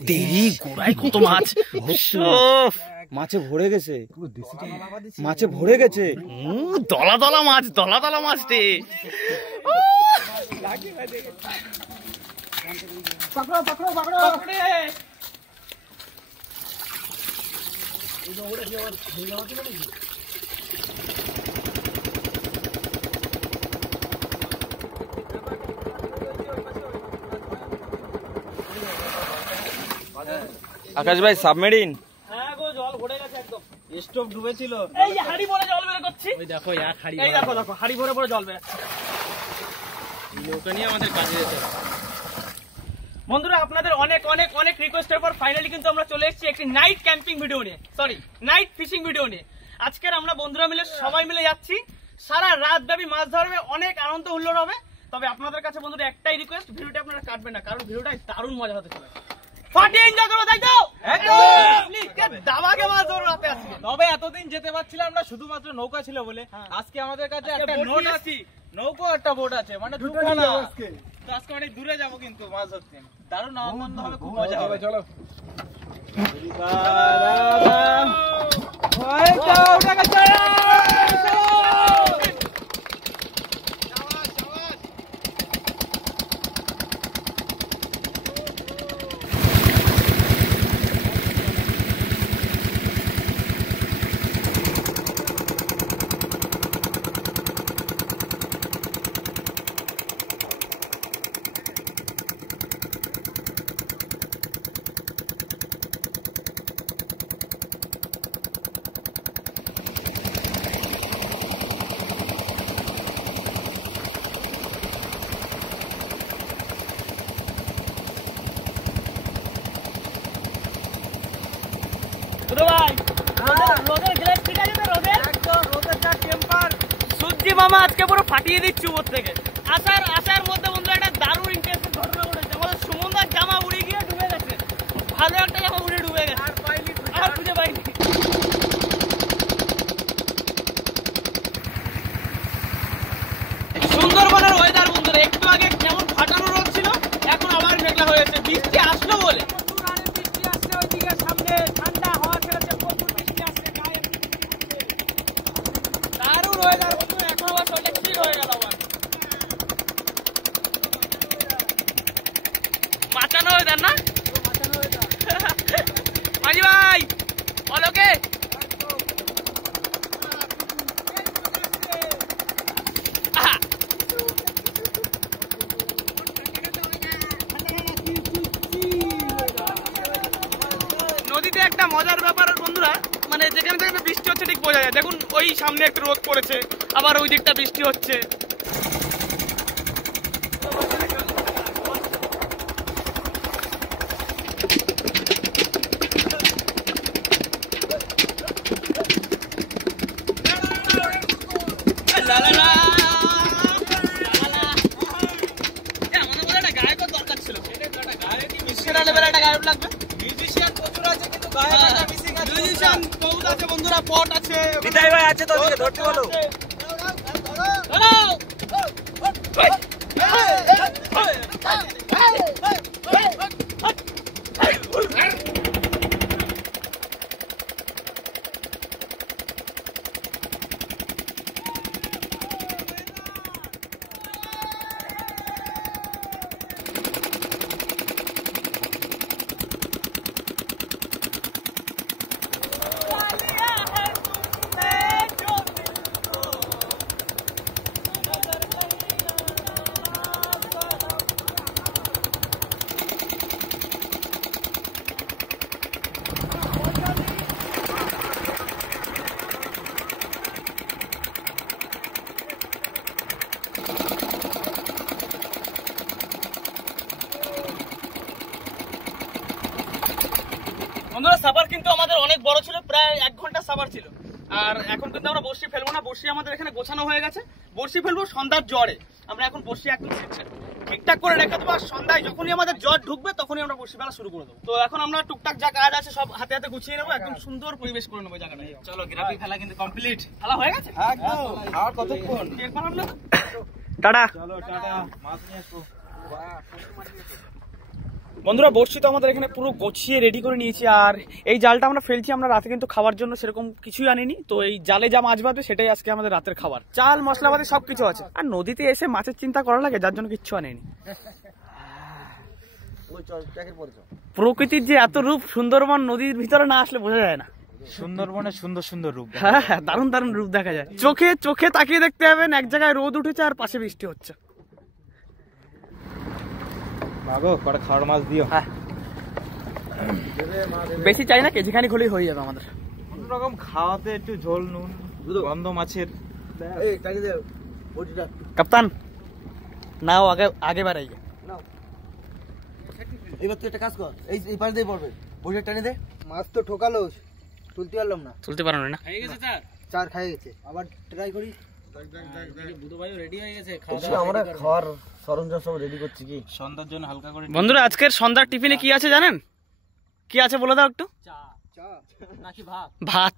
তেরি গোড়ায় কত মাছ, মাছে ভরে গেছে, মাছে ভরে গেছে। দলা দলা মাছ, দলা দলা মাছ রে। पकड़ो पकड़ो पकड़ो पकड़े আকাশ ভাই সাবমেরিন। হ্যাঁ গো জল ভরে গেছে একদম, স্টোভ ডুবেছিল। এই যে হাড়ি ভরে জল বের করছি, ওই দেখো এক হাড়ি, এই দেখো দেখো হাড়ি ভরে ভরে জল বের। নৌকা নিয়ে আমাদের কাজে যেতে হবে। বন্ধুরা আপনাদের অনেক অনেক অনেক রিকোয়েস্টের পর ফাইনালি কিন্তু আমরা চলে এসেছি একটি নাইট ক্যাম্পিং ভিডিও নিয়ে, সরি নাইট ফিশিং ভিডিও নিয়ে। আজকের আমরা বন্ধুরা মিলে সবাই মিলে যাচ্ছি, সারা রাত ব্যাপী মাছ ধরবে, অনেক আনন্দ হুল্লোড় হবে। তবে আপনাদের কাছে বন্ধুরা একটাই রিকোয়েস্ট, ভিডিওটা আপনারা কাটবেন না, কারণ ভিডিওটা দারুণ মজা হতে চলেছে। ফাটিয়ে এনজয় করো, তাই তো? একদম দাবাকে মাছ ধরো রাতে আজকে। তবে এতদিন যেতে পারছিলাম না শুধুমাত্র নৌকা ছিল বলে, আজকে আমাদের কাছে একটা নোট আছে, নৌকো একটা বোট আছে, মানে দুখানা। তো আজকে অনেক দূরে যাবো কিন্তু মাছ ধরতে, দারুণ আনন্দ হবে, খুব মজা হবে। চলো মামা আজকে পুরো ফাটিয়ে দিচ্ছি উপর থেকে। আসার মধ্যে বন্ধুরা একটা দারুণ ইন্টারেস্টিং ঘটনা ঘটেছে। আমাদের সুমনদার জামা উড়ে গিয়ে ডুবে গেছে, ভালো একটা জামা উড়ে ডুবে গেছে, আর খুঁজে পাইনি। সুন্দরবনের ওয়েদার বন্ধুরা, একটু আগে কেমন ফাটানো রোদ ছিল, এখন আবার মেঘলা হয়েছে, বৃষ্টি আসলো বলে। বৃষ্টি আসছে ওইদিকে সামনে, ঠান্ডা হাওয়া ছেড়েছে, প্রচুর বৃষ্টি আসছে, দারুণ ওয়েদার। মাচানো ওয়েদার না মাঝি ভাই, অলোকে নদীতে একটা মজার ব্যাপার বন্ধুরা, মানে যেখানে যেখানে বৃষ্টি হচ্ছে ঠিক বোঝা যায়। দেখুন ওই সামনে একটু রোদ পড়েছে, আবার ওই দিকটা বৃষ্টি হচ্ছে। বন্ধুরা পট আছে, বিদায় ভাই আছে, তো ধরতে বলো। বন্ধুরা সাফার কিন্তু আমাদের অনেক বড় ছিল, প্রায় 1 ঘন্টা সাফার ছিল। আর এখন কিন্তু আমরা বর্ষি ফেলবো না, বর্ষি আমাদের এখানে গোছানো হয়ে গেছে। বর্ষি ফেলবো সন্ধ্যার জ্বরে, আমরা এখন বর্ষি একদম ঠিকঠাক করে রেখে দেবো, আর সন্ধ্যায় যখনই আমাদের জ্বর ঢুকবে তখনই আমরা বর্ষি ফেলা শুরু করে দেবো। তো এখন আমরা টুকটাক যা কাজ আছে সব হাতে হাতে গুছিয়ে নেবো, একদম সুন্দর পরিবেশ করে নেবো জায়গাটা। চলো গ্রাফি ফেলা কিন্তু কমপ্লিট, ফেলা হয়ে গেছে একদম। আর কতক্ষণ টাটা, চলো টাটা, মাছ নিয়ে আসবো। বন্ধুরা বড়শি তো আমাদের এখানে পুরো গোছিয়ে রেডি করে নিয়েছি, আর এই জালটা আমরা ফেলছি। আমরা রাতে কিন্তু খাওয়ার জন্য সেরকম কিছুই আনিনি, তো এই জালে যা মাছ বাঁধবে সেটাই আজকে আমাদের রাতের খাবার। চাল মশলাপাতি সবকিছু আছে, আর নদীতে এসে মাছের চিন্তা করা লাগে, যার জন্য কিচ্ছু আনিনি। প্রকৃতির যে এত রূপ, সুন্দরবন নদীর ভিতরে না আসলে বোঝা যায় না। সুন্দরবনের সুন্দর সুন্দর রূপ। হ্যাঁ হ্যাঁ, দারুণ দারুণ রূপ দেখা যায়। চোখে চোখে তাকিয়ে দেখতে পাবেন, এক জায়গায় রোদ উঠেছে আর পাশে বৃষ্টি হচ্ছে। মাগো কটা খাওয়ার মাছ দিও। হ্যাঁ, বেশি চাই না, কেজিখানি হলেই হয়ে যাবে আমাদের। রকম খাওয়াতে একটু ঝোল নুন গন্ধ মাছের। কাপ্তান নাও, আগে আগে বাড়াই। এবার তুই একটা কাজ কর, এই পাশ দিয়ে পড়বে, বসে টানে দে। মাছ তো ঠোকালো, তুলতে পারলাম না। তুলতে পারো না? খাই গেছে স্যার, চার খাই গেছে। আবার ট্রাই করি। বুধু ভাইও রেডি হয়ে গেছে, আমরা খাওয়ার সরঞ্জাম সব রেডি করছি। কি সন্ধ্যার জন্য হালকা করে। বন্ধুরা আজকের সন্ধ্যার টিফিনে কি আছে জানেন? কি আছে বলে দাও একটু। ভাত।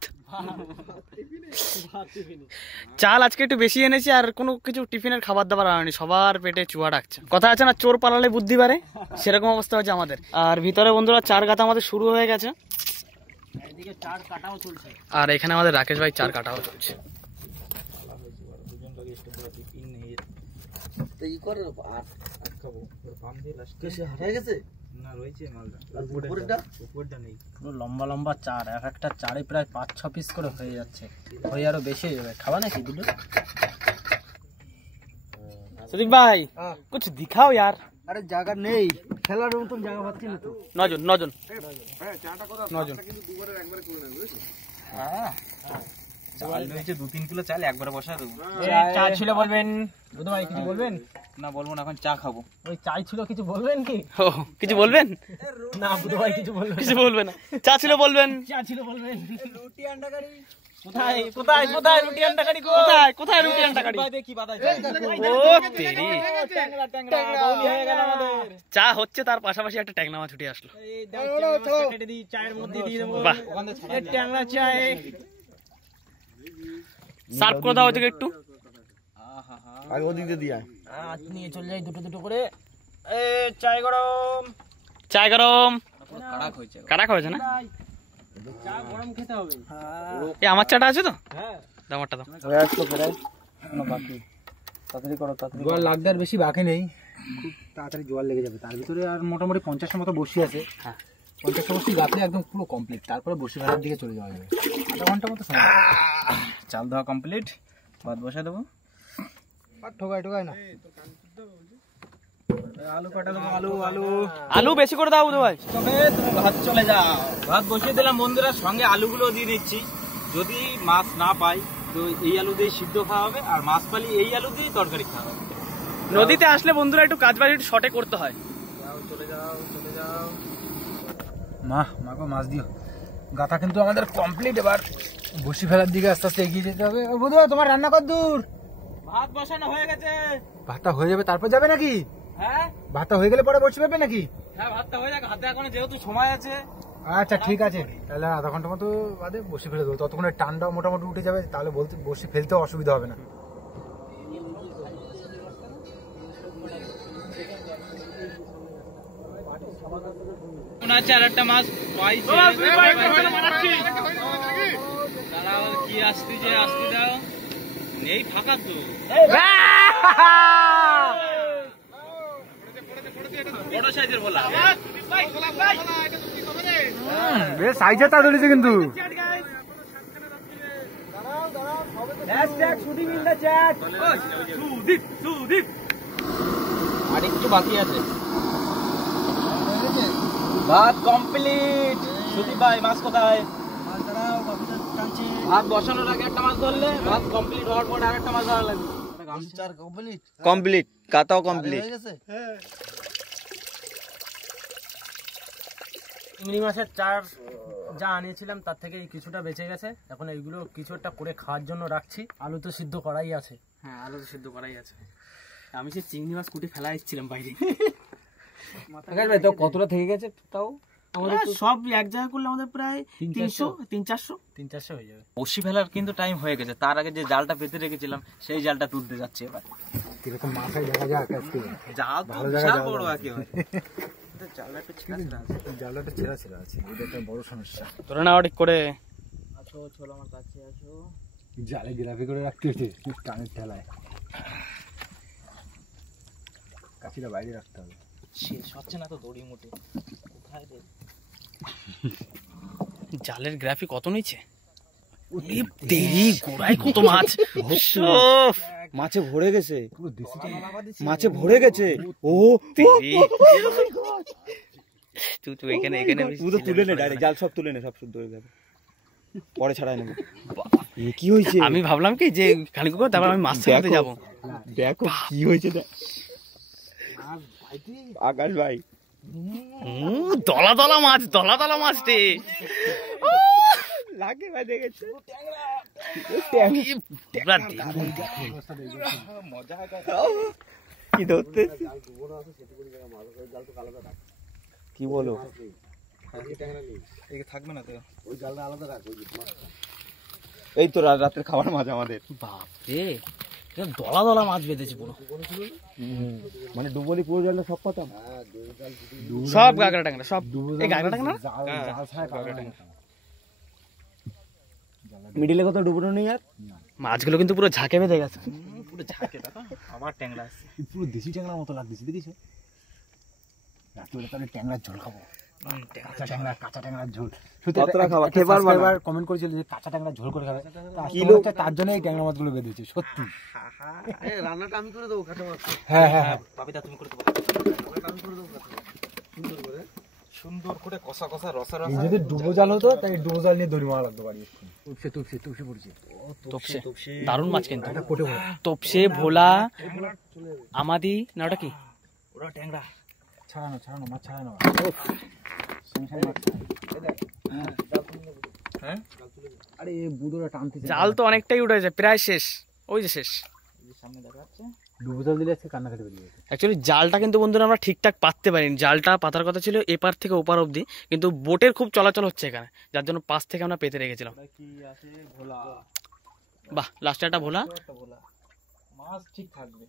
চাল আজকে একটু বেশি এনেছি, আর কোনো কিছু টিফিনের খাবার দাবার আনেনি। সবার পেটে চুয়া ডাকছে। কথা আছে না, চোর পালালে বুদ্ধি বাড়ে, সেরকম অবস্থা হচ্ছে আমাদের। আর ভিতরে বন্ধুরা চার গাঁথা আমাদের শুরু হয়ে গেছে, আর এখানে আমাদের রাকেশ ভাই চার কাটাও চলছে। লম্বা লম্বা চার, এক একটা চারে প্রায় 5-6 পিস করে হয়ে যাচ্ছে। হয়ে আরো বেশি হয়ে যাবে। খাওয়া নাকি দুটো? সুদীপ ভাই কুছ দিখাও यार। আরে জায়গা নেই, খেলার মতন জায়গা পাচ্ছি না তো। নজন চাল রয়েছে 2-3 কিলো চাল একবারে বসায় দেবো। চা ছিল বলবেন বুধু ভাই? কিছু বলবেন? না বলবো না, এখন চা খাবো। ওই চাই ছিল, কিছু বলবেন কি? ও কিছু বলবেন না বুধু ভাই কিছু বলবেন? কিছু বলবে না। চা ছিল বলবেন। চা ছিল বলবেন। রুটি আন্ডা কারি কোথায় কোথায় কোথায় রুটি আন্ডা কারি? কোথায় কোথায় রুটি আন্ডা কারি? দেখি বাদাই ও তেরি, চা হচ্ছে, তার পাশাপাশি একটা ট্যাংরা মাছ ছুটে আসলো। কেটে দিই, চায়ের মধ্যে দিয়ে দেবো। বাহ, ট্যাংরা চাই সার্ভ করে দাও ওদিকে একটু। আগে ওদিক দিয়ে দিয়ে নিয়ে চলে যাই দুটো দুটো করে। চাই গরম। চায় গরম। কারাক হয়েছে কারাক হয়েছে না? চা গরম খেতে হবে। এই আমার চাটা আছে তো? হ্যাঁ, দামারটা দাও। বাকি তাড়াতাড়ি করো, তাড়াতাড়ি। জোয়ার লাগতে আর বেশি বাকি নেই, খুব তাড়াতাড়ি জোয়ার লেগে যাবে। তার ভিতরে আর মোটামুটি 50-এর মতো বসি আছে। হ্যাঁ, 50 বসি গাঁথলে একদম পুরো কমপ্লিট। তারপরে বসি ফেলার দিকে চলে যাওয়া যাবে। আধা ঘন্টা মতো সময় লাগবে। চাল দেওয়া কমপ্লিট, ভাত বসা দেবো। আর ঠোকাই ঠোকাই না। আলু কাটা দেবো, আলু আলু আলু বেশি করে দাও বুধ ভাই। তবে তুমি ভাত চলে যাও। ভাত বসিয়ে দিলাম বন্ধুরা, সঙ্গে আলুগুলো দিয়ে দিচ্ছি। যদি মাছ না পাই তো এই আলু দিয়ে সিদ্ধ খাওয়া হবে, আর মাছ পালি এই আলু দিয়ে তরকারি খাওয়া হবে। নদীতে আসলে বন্ধুরা একটু কাজ বাজ একটু শর্টে করতে হয়। চলে যাও চলে যাও। মাগো মাছ দিও। গাথা কিন্তু আমাদের কমপ্লিট। এবার বসি ফেলার দিকে আস্তে আস্তে এগিয়ে যেতে হবে। বুধু তোমার রান্না কত দূর? ভাত বসানো হয়ে গেছে। ভাতটা হয়ে যাবে তারপর যাবে নাকি? হ্যাঁ ভাতটা হয়ে গেলে পরে বসে পাবে নাকি? হ্যাঁ, ভাতটা হয়ে যাক, হাতে এখন যেহেতু সময় আছে। আচ্ছা ঠিক আছে, তাহলে আধা ঘন্টা মতো বাদে বসে ফেলে দেবো। ততক্ষণে টানটাও মোটামুটি উঠে যাবে, তাহলে বলতে বসে ফেলতেও অসুবিধা হবে না। আর একটা মাছ পাইছে। দাঁড়াও, কি আসতে যে আসতে দাও, নেই ফাঁকা তো। বড় সাইজের বলা। বেশ সাইজে তা ধরেছে কিন্তু। আর একটু বাকি আছে। ভাত কমপ্লিট। সুদীপ ভাই মাছ কোথায়? ভাত বসানোর আগে একটা মাছ ধরলে ভাত কমপ্লিট হওয়ার পরে আরেকটা মাছ ধরা লাগবে। কমপ্লিট, কাটাও কমপ্লিট। চিংড়ি মাছের চার যা আনিয়েছিলাম তার থেকে কিছুটা বেঁচে গেছে। এখন এইগুলো কিছু একটা করে খাওয়ার জন্য রাখছি। আলু তো সিদ্ধ করাই আছে। হ্যাঁ, আলু তো সিদ্ধ করাই আছে। আমি সে চিংড়ি মাছ কুটি ফেলা এসেছিলাম বাইরে। তো কতটা থেকে গেছে তাও? আমাদের সব এক জায়গা করলে আমাদের প্রায় 300-400 হয়ে যাবে। বসি ফেলার কিন্তু টাইম হয়ে গেছে। তার আগে যে জালটা পেতে রেখেছিলাম সেই জালটা তুলতে যাচ্ছে এবার। কিরকম মাথায় দেখা যাক আজকে। জাল তো বিশাল বড় একেবারে। জালটা ছেঁড়া ছেঁড়া আছে, এটা একটা বড় সমস্যা। ধরে নাও ঠিক করে। আসো ছোল আমার কাছে আসো। জালে গ্রাফি করে রাখতে হচ্ছে টানের ঠেলায়, কাছিটা বাইরে রাখতে হবে। শেষ হচ্ছে না তো দড়ি মুটে, কোথায় রে? জালের গ্রাফি কত নিচে? গোড়ায় কত মাছ, মাছে ভরে গেছে, পুরো দেশি মাছে ভরে গেছে। ও তুই এখানে এখানে পুরো তুলে নে, ডাইরেক্ট জাল সব তুলে নে, সব শুদ্ধ হয়ে যাবে, পরে ছাড়াই নেবো। কি হয়েছে? আমি ভাবলাম কি যে খালি করে তারপর আমি মাছ ছাড়াতে যাবো। দেখো কি হয়েছে, আকাশ ভাই দলা দলা মাছ, দলা দলা মাছ রে, লাগে ভাই, দেখেছে কি ধরতে, কি বলো? থাকবে না তো, এই তো রাতের খাবার মাছ আমাদের। বাপরে দলা দলা মাছ বেঁধেছে পুরো, মানে ডুবলি পুরো জলটা সব পাতাম, সব গাগরা টাংরা সব। এই গাগরা টাংরা মিডিলে কত ডুবনো নেই আর, মাছগুলো কিন্তু পুরো ঝাঁকে বেঁধে গেছে, পুরো ঝাঁকে। দেখো আবার ট্যাংরা আছে, পুরো দেশি ট্যাংরার মতো লাগতেছে, দেখিস? রাত্রিবেলা তাহলে ট্যাংরার ঝোল খাবো, কাঁচা ট্যাংরার ঝোল। কমেন্ট করেছিল যে কাঁচা ট্যাংরার ঝোল করে খাবে, তার জন্য এই ট্যাংরা মাছগুলো বেঁধেছে। সত্যি রান্নাটা আমি করে দেবো, কাঁচা মাছ। হ্যাঁ হ্যাঁ হ্যাঁ, বাবিদা তুমি করে দেবো, সুন্দর করে কষা কষা রসা রসা। যদি ডুবো জাল হতো তাই ডুবো জাল নিয়ে দড়ি মারা লাগতো বাড়ি। তুপসে পড়ছে, তোপসে দারুণ মাছ কিন্তু, কোটে তোপসে, ভোলা, আমাদি না ওটা কি, ওরা ট্যাংরা ছাড়ানো মাছ ছাড়ানো। আরে বুদোটা টানতে জাল তো অনেকটাই উঠেছে, প্রায় শেষ, ওই যে শেষ। সামনে দেখা যাচ্ছে, ডুবো জাল দিলে আজকে কান্নাকাটি বেরিয়ে গেছে। অ্যাকচুয়ালি জালটা কিন্তু বন্ধুরা আমরা ঠিকঠাক পাততে পারিনি, জালটা পাতার কথা ছিল এপার থেকে ওপার অবধি, কিন্তু বোটের খুব চলাচল হচ্ছে এখানে, যার জন্য পাশ থেকে আমরা পেতে রেখেছিলাম। কি আছে ভোলা, বাহ, লাস্টে একটা ভোলা। ভোলা মাছ ঠিক থাকবে।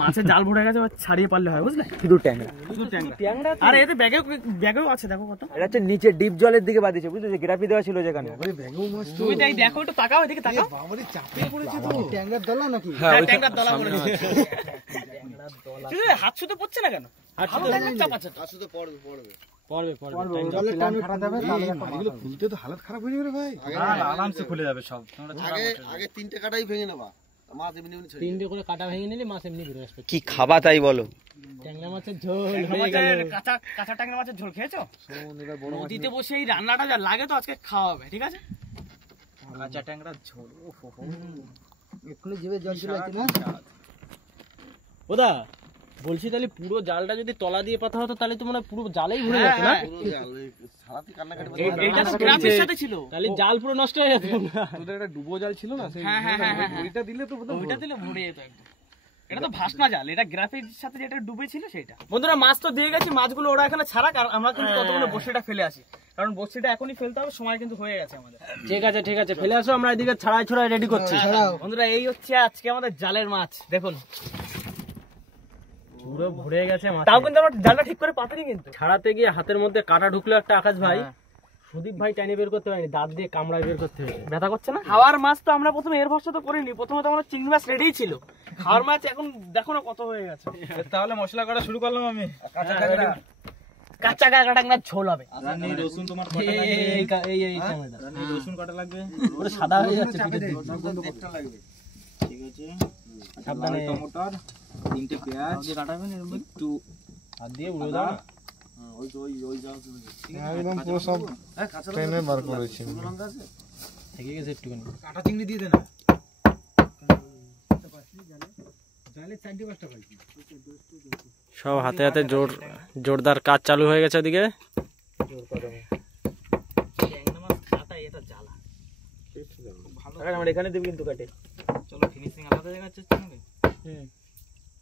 মাছের জাল ভরে গেছে, ছাড়িয়ে পারলে হয়, বুঝলে? শুধু ট্যাংরা, আরে এতে ব্যাগেও আছে, দেখো কত। এটা হচ্ছে নিচে ডিপ জলের দিকে বাঁধিয়েছে, বুঝলে? যে গ্রাফি দেওয়া ছিল যেখানে। তুমি তাই দেখো, একটু তাকাও, এদিকে তাকাও। ট্যাংরার দলা নাকি? হ্যাঁ, ট্যাংরার দলা বলে দিচ্ছে। হাত শুতে পড়ছে না কেন? হাত চাপাচ্ছে তো। খুলতে তো হালত খারাপ হয়ে যাবে ভাই, আরামসে খুলে যাবে সব। আগে 3টে কাটাই ভেঙে নেবা, মাছ এমনি এমনি ছেড়ে 3টে করে কাটা ভেঙে নিলে মাছ এমনি বেরিয়ে আসবে। কি খাবা তাই বলো? ট্যাংরা মাছের ঝোল, কাঁচা ট্যাংরা মাছের ঝোল খেয়েছো? নদীতে বসে এই রান্নাটা যা লাগে তো আজকে খাওয়া হবে, ঠিক আছে? কাঁচা ট্যাংরা ঝোল, এক্ষুনি জিভে জল চলে আসছে না? ওদা বলছি, তাহলে পুরো জালটা যদি তলা দিয়ে পাতা হতো তাহলে তো মনে হয় পুরো জালেই ভরে যেত না? সারাতে কান্নাকাটি এটা তো গ্রাফের সাথে ছিল, তাহলে জাল পুরো নষ্ট হয়ে যেত। তোদের একটা ডুবো জাল ছিল না, সেই ওইটা দিলে তো ওইটা দিলে ভরে যেত একদম। এটা তো ভাসনা জাল, এটা গ্রাফের সাথে যেটা ডুবে ছিল সেটা। বন্ধুরা মাছ তো দিয়ে গেছে, মাছগুলো ওরা এখানে ছাড়া, আর আমরা কিন্তু ততক্ষণে বড়শিটা ফেলে আসি, কারণ বড়শিটা এখনই ফেলতে হবে, সময় কিন্তু হয়ে গেছে আমাদের। ঠিক আছে ফেলে আসো, আমরা এদিকে ছড়াই রেডি করছি। বন্ধুরা এই হচ্ছে আজকে আমাদের জালের মাছ, দেখুন পুরো ভরে গেছে মাছ। তাও কিন্তু আমরা জালটা ঠিক করে পাতিনি, কিন্তু ছাড়াতে গিয়ে হাতের মধ্যে কাটা ঢুকলো একটা, আকাশ ভাই সুদীপ ভাই টাইনে বের করতে পারেনি, দাঁত দিয়ে কামড়ায় বের করতে হয়েছে। ব্যথা করছে না? খাওয়ার মাছ তো আমরা প্রথমে এর ভরসা তো করিনি, প্রথমে তো আমরা চিংড়ি মাছ রেডিই ছিল। খাওয়ার মাছ এখন দেখো না কত হয়ে গেছে। তাহলে মশলা করা শুরু করলাম আমি। কাঁচা কাঁকড়া টাংরার ঝোল হবে। রসুন তোমার রসুন কটা লাগবে? পুরো সাদা হয়ে যাচ্ছে পিঠের দিকে। ঠিক আছে, সাবধানে। টমেটোর 3টে পেঁয়াজ কাটাবেন, একটু হাত দিয়ে উড়ে দাও। একদম পুরো সব টেনে বার করেছি। থেকে গেছে একটুখানি। কাটা চিংড়ি দিয়ে দে না, সব হাতে হাতে জোরদার কাজ চালু হয়ে গেছে ওদিকে। এখানে দেবি কিন্তু কাটে। চলো ফিনিশিং আলাদা জায়গা চেষ্টা করবে।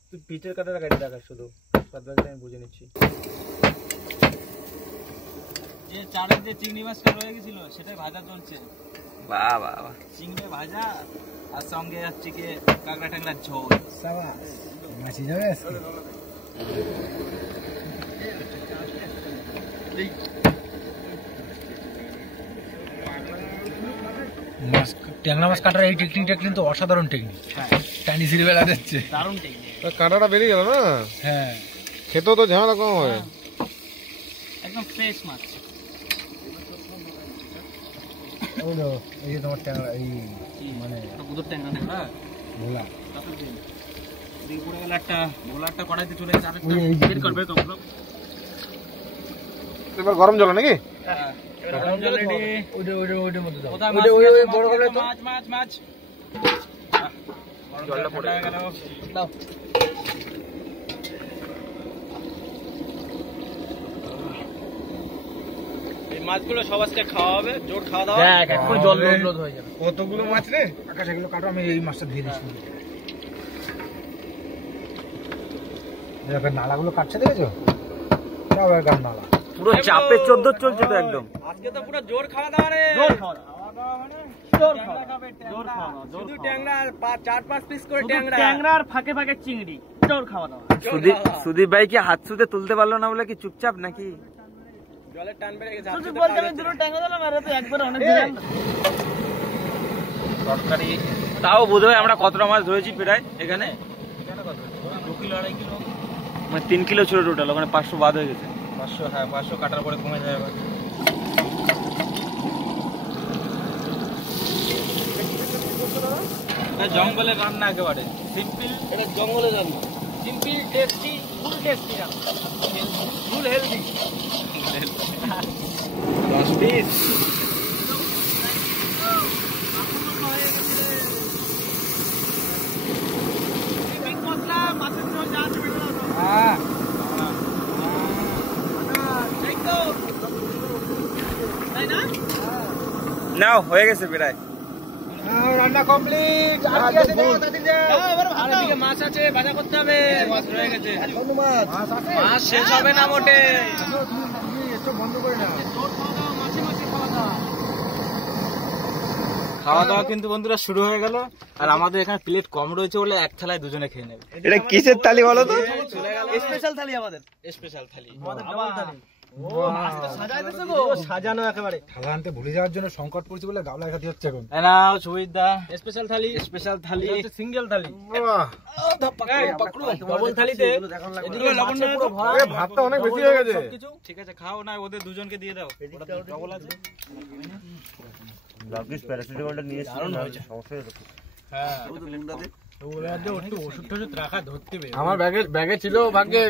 তুই পিচের কাটাটা কাটে দেখা, শুধু বাদবাকিটা আমি বুঝে নিচ্ছি। যে চারের যে চিংড়ি মাছটা রয়ে গেছিল সেটাই ভাজা চলছে। বাহ বাহ বাহ, চিংড়ি ভাজা আর সঙ্গে যাচ্ছে কি কাঁকড়া ট্যাংরার ঝোল। মাছি যাবে মাছ ট্যাংরা মাছ কাটার এই টেকনিকটা কিন্তু অসাধারণ টেকনিক। টানি সিঁড়ি বেলা যাচ্ছে, দারুণ টেকনিক। কাঁটাটা বেরিয়ে গেল না, হ্যাঁ খেতেও তো ঝামেলা কম হয়। একদম ফ্রেশ মাছ। এই যে তোমার ট্যাংরা এই মানে বুদুর ট্যাংরা না, ভোলা দিকে পড়ে গেল একটা, ভোলারটা কড়াইতে চলে গেছে। আরেকটা বের কর বের কর। এবার গরম জল নাকি? গরম জল রেডি। ওইটার মধ্যে দাও। কোথায় বড় করে তো মাছ জলটা পড়ে গেল। দাও এই মাছগুলো সব আজকে খাওয়া হবে, জোর খাওয়া দাওয়া। দেখ এখন জল লোড হয়ে যাবে। কতগুলো মাছ রে? আকাশ এগুলো কাটো, আমি এই মাছটা ধীরে দিচ্ছি। দেখো নালাগুলো কাটছে, দেখেছো? সব একদম নালা, পুরো চাপে 14 চলছে তো একদম। আজকে তো পুরো জোর খাওয়া দাওয়া রে। জোর খাওয়া দাওয়া মানে জোর খাওয়া দাওয়া। শুধু ট্যাংরা আর 4-5 পিস করে ট্যাংরা। ট্যাংরা আর ফাঁকে ফাঁকে চিংড়ি। জোর খাওয়া দাওয়া। সুদীপ ভাই কি হাত সুদে তুলতে পারলো না বলে কি চুপচাপ নাকি? জলের টান বেড়ে গেছে। শুধু বলতে আমি দুটো ট্যাংরা দিলাম, আর তো একবার অনেক দিলাম। তরকারি তাও বোধহয় আমরা কতটা মাছ ধরেছি প্রায় এখানে? 2 কিলো 2.5 কিলো মানে 3 কিলো ছিল টোটাল, মানে 500 বাদ হয়ে গেছে। 500, হ্যাঁ 500 কাটার পরে কমে যায় আবার। জঙ্গলে রান্না একেবারে সিম্পল, এটা জঙ্গলে রান্না। সিম্পল, টেস্টি, ফুল টেস্টি রান্না। ফুল হেলদি। 10 পিস মশলা মাছের জন্য যা আছে বেটে দাও। হ্যাঁ এই তো তাই না? নাও হয়ে গেছে প্রায়। রান্না কমপ্লিট। আর কি আছে দেখো তাতে যে আর এদিকে মাছ আছে, ভাজা করতে হবে। মাছ রয়ে গেছে। কোন মাছ? মাছ আছে, মাছ শেষ হবে না মোটে। তুমি একটু বন্ধ করে নাও। মাছে মাছে খাওয়া দাওয়া। খাওয়া দাওয়া কিন্তু বন্ধুরা শুরু হয়ে গেল। আর আমাদের এখানে প্লেট কম রয়েছে বলে এক থালায় দুজনে খেয়ে নেবে। এটা কিসের থালি বলো তো? চলে গেল স্পেশাল থালি আমাদের। স্পেশাল থালি। ডাবল থালি। ও মাছ তো সাজাইতেছে গো। সাজানো একেবারে। থালা আনতে ভুলে যাওয়ার জন্য সংকট পড়ছে বলে গাবলা খাতি হচ্ছে এখন। নাও সুবিধা স্পেশাল থালি। স্পেশাল থালি। সিঙ্গেল থালি। বাহ, ডাবল থালিতে এদিকে লবণ পুরো ভরা। ভাতটা অনেক বেশি হয়ে গেছে। কিছু ঠিক আছে, খাও না, ওদের দুজনকে দিয়ে দাও। ওরা ডবল আছে। আমার ব্যাগে ছিল, ভাগ্যে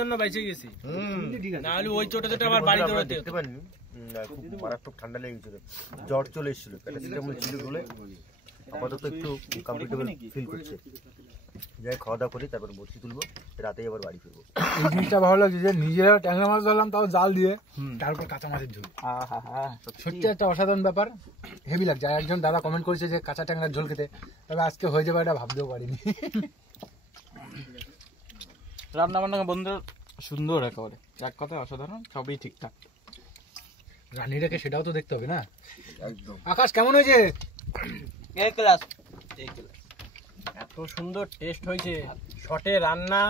জন্য বেঁচে গেছি। না হলে ওই ছোট ছোট আবার বাড়ি দৌড়াতে হতো। খুব মারাত্মক ঠান্ডা লেগেছিল, জ্বর চলে এসেছিল, প্যারাসিটামল ছিল বলে আপাতত একটু কমফর্টেবল ফিল করছে। যাই খাওয়া দাওয়া করি, তারপর বসি তুলবো, রাতেই আবার বাড়ি ফিরবো। এই জিনিসটা ভালো লাগছে যে নিজেরা ট্যাংরা মাছ ধরলাম, তাও জাল দিয়ে, তারপর কাঁচা মাছের ঝোল। সত্যি একটা অসাধারণ ব্যাপার, হেভি লাগছে। আর একজন দাদা কমেন্ট করেছে যে কাঁচা ট্যাংরার ঝোল খেতে, তবে আজকে হয়ে যাবে এটা ভাবতেও পারিনি। রান্না বান্না বন্ধু সুন্দর একেবারে, এক কথায় অসাধারণ, সবই ঠিকঠাক। রানীটাকে সেটাও তো দেখতে হবে না। আকাশ কেমন হয়েছে? এই ক্লাস এত সুন্দর টেস্ট হয়েছে। শর্টে রান্না,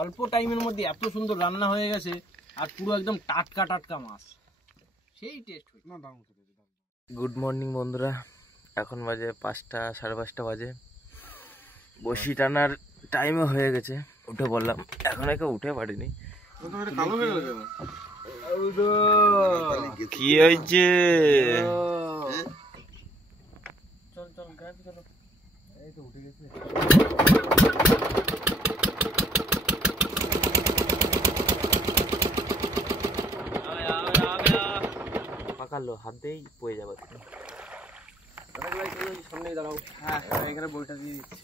অল্প টাইমের মধ্যে এত সুন্দর রান্না হয়ে গেছে, আর পুরো একদম টাটকা টাটকা মাছ, সেই টেস্ট হয়েছে। গুড মর্নিং বন্ধুরা, এখন বাজে 5টা 5:30 বাজে। বসি টানার টাইমও হয়ে গেছে, উঠে বললাম, এখন একে উঠে পারিনি। কি হয়েছে? চল চল গাড়ি চলো। এই তো উঠে গেছে। পাকালো হাত দিয়েই পড়ে যাবে। সামনে দাঁড়াও। হ্যাঁ এখানে বইটা দিয়ে দিচ্ছি।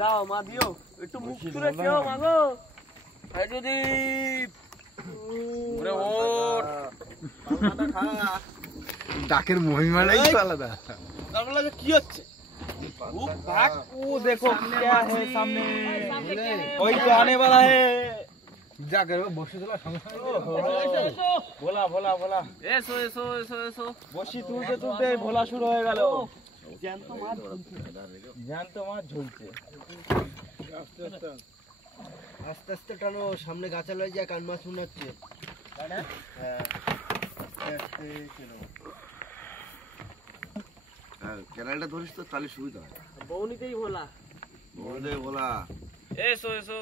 দাও মা, দিও একটু মুখ তুলে খেও মা গো। হাইড্রোদীপ ওরে ওর পালনাটা খা। ডাকের মহিমাটাই তো আলাদা। তারপরে কি হচ্ছে? ও ভাগ, ও দেখো क्या है सामने, कोई तो आने वाला है। যা করবে বসে তোলা সমস্যা। ভোলা ভোলা ভোলা, এসো এসো এসো এসো। বসি তুলতে তুলতে ভোলা শুরু হয়ে গেল। জ্যান্ত মাছ ঝুলছে। আস্তে আস্তে টানো, সামনে গাছা লয়ে যায়, কান মাছ মনে হচ্ছে। ক্যানালটা ধরিস তো, তাহলে সুবিধা হয়। বৌনিতেই ভোলা। বৌনিতেই ভোলা। এসো এসো।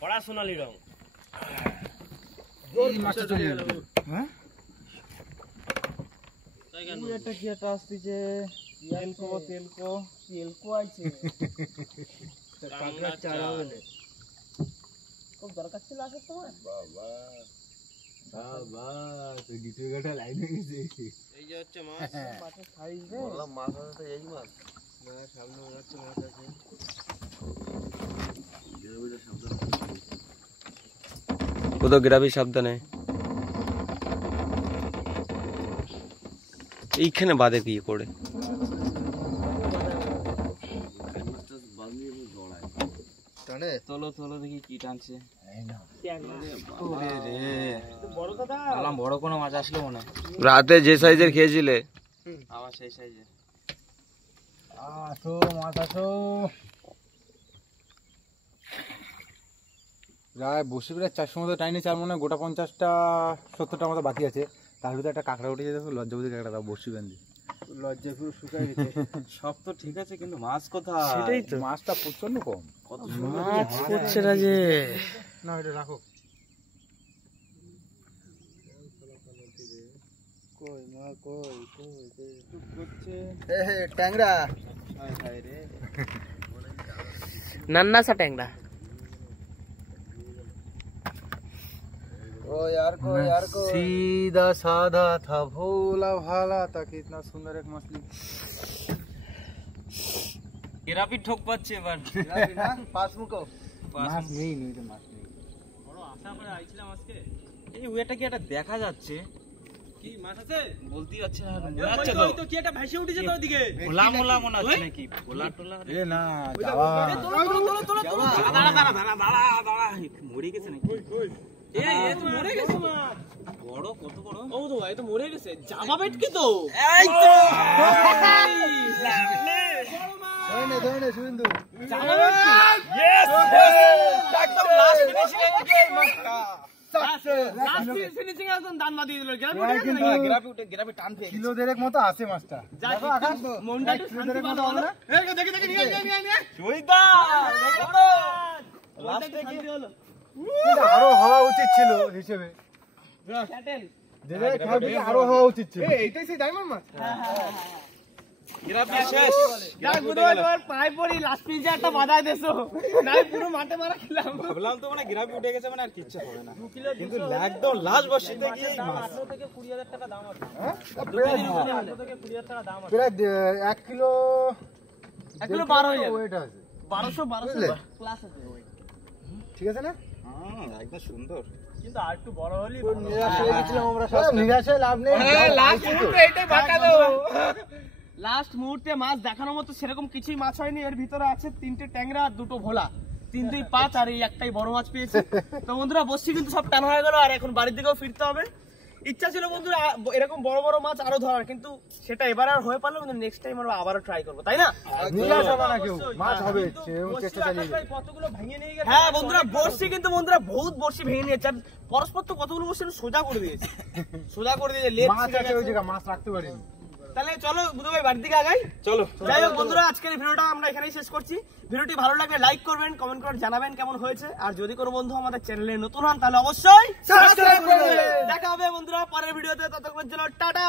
কড়া সোনালি রং। এই মাছটা চলে গেল। হ্যাঁ এটা কি একটা আসছে? তেলকো আইছে। কাঁকড়ার চারা হবে না। খুব দরকার ছিল আসার তোমার। তুই দ্বিতীয় গাটা লাইন হয়ে গেছে। এই যে হচ্ছে মাছ, মাছের সাইজ রে। বললাম মাছ আছে তো, এই মাছ না, সামনে মনে হচ্ছে মাছ আছে। কোথাও গ্রাবি সাবধানে। এইখানে বাদে কি করে? তোলো দেখি কি টানছে। বড় দাদা, বড় কোনো মাছ আসলো মনে হয়। রাতে যে সাইজের খেয়েছিলে আবার সেই সাইজে। আসো মাছ আসো। প্রায় বসে প্রায় 400 মতো টাইনে, চার মনে হয় গোটা 50টা 70টা মতো বাকি আছে। তার ভিতরে একটা কাঁকড়া উঠে যেতে, লজ্জাবতী কাঁকড়া, তাও বসি বান্ধি। লজ্জা পুরো শুকায় গেছে। সব তো ঠিক আছে, কিন্তু মাছ কোথায়? সেটাই তো, মাছটা প্রচন্ড কম। মাছ করছে না যে। না এটা রাখো। কই মা কই ট্যাংরা। नन्ना सा टेंगड़ा। ओ यार को सीधा साधा था भोला भाला था, कितना सुंदर एक मछली। এরাপি ঠোক পাচ্ছে এবার। পাঁচ মুখো মাছ নেই তো মাছ নেই। বড় আশা করে আইছিলাম আজকে। এই ওয়েটা কি একটা দেখা যাচ্ছে? কি মাছ আছে? বলতেই যাচ্ছে না। ওই তো, ওই তো কি একটা ভাসে উঠেছে তো ওদিকে। ভোলা মোলা মনে হচ্ছে নাকি? ভোলা টোলা। এ না যাওয়া। দাঁড়া মরে গেছে নাকি? এই তো মরে গেছে মাছ। বড় কত বড়? ও তো ভাই তো মরে গেছে। জামা বেটকি তো। এই তো ধরে সুন্দর জামা বেটকি। ইয়েস একদম লাস্ট ফিনিশিং এ গিয়ে মাছটা। লাস্ট ফিনিশিং একদম দান দিয়ে দিল। গ্রাফি টান পেয়ে কিলো দেড়েক মতো আছে মাছটা। দেখো আকাশ মনটা একটু শান্তি পালো হলো। দেখে নিয়ে। সুইদা দেখো তো লাস্টে কি হলো? কিন্তু আরো হওয়া উচিত ছিল হিসেবে। ক্যাটেল। দেড়েক খাবি আরো হওয়া উচিত ছিল। এইটাই সেই ডায়মন্ড মাছ। গ্রাফি শেষ। যাক বুধবার তোমার পায়ে পড়ি লাস্ট পিজে একটা বাধাই দেছো। নাই পুরো মাঠে মারা খেলাম। ভাবলাম তো মানে গ্রাফি উঠে গেছে মানে আর কিচ্ছু হবে না, কিন্তু একদম লাস্ট বসিতে গিয়ে মাছ 18 থেকে 20,000 টাকা দাম আছে। হ্যাঁ 18 থেকে 20,000 টাকা দাম আছে। প্রায় 1 কিলো 1 কিলো 12 হয়ে যাবে। ওয়েট আছে। 1200 প্লাস আছে ওই। ঠিক আছে না? একদম সুন্দর। কিন্তু আর একটু বড় হলি নিরাশ হয়ে গেছিলাম আমরা। নিরাশে লাভ নেই। লাস্ট মুহূর্তে এটাই বাঁকা দাও। লাস্ট মুহূর্তে মাছ দেখানোর মতো সেরকম কিছুই মাছ হয়নি। এর ভিতরে আছে 3টে ট্যাংরা আর 2টো ভোলা। 3 2 5 আর এই একটাই বড় মাছ পেয়েছি। তো বন্ধুরা বসছি কিন্তু সব টান হয়ে গেল আর এখন বাড়ির দিকেও ফিরতে হবে। ইচ্ছা ছিল বন্ধুরা এরকম বড় বড় মাছ আরো ধরার, কিন্তু সেটা এবার আর হয়ে পারলো, কিন্তু নেক্সট টাইম আমরা আবারও ট্রাই করবো, তাই না? নিরাশ হবে না কেউ, মাছ হবে, চেষ্টা চালিয়ে যাবে। কতগুলো ভেঙে নিয়ে গেছে। হ্যাঁ বন্ধুরা বর্ষি কিন্তু বন্ধুরা বহুত বর্ষি ভেঙে নিয়েছে। পরস্পর তো কতগুলো বর্ষি সোজা করে দিয়েছে। সোজা করে দিয়েছে, লেট মাছ আছে ওই জায়গা, মাছ রাখতে পারিনি। তাহলে চলো বুধ ভাই বাড়ির দিকে আগাই। চলো। যাই হোক বন্ধুরা আজকের এই ভিডিওটা আমরা এখানেই শেষ করছি। ভিডিওটি ভালো লাগলে লাইক করবেন, কমেন্ট করে জানাবেন কেমন হয়েছে। আর যদি কোনো বন্ধু আমাদের চ্যানেলে নতুন হন তাহলে অবশ্যই সাবস্ক্রাইব করবেন। দেখা হবে বন্ধুরা পরের ভিডিওতে, ততক্ষণের জন্য টাটা।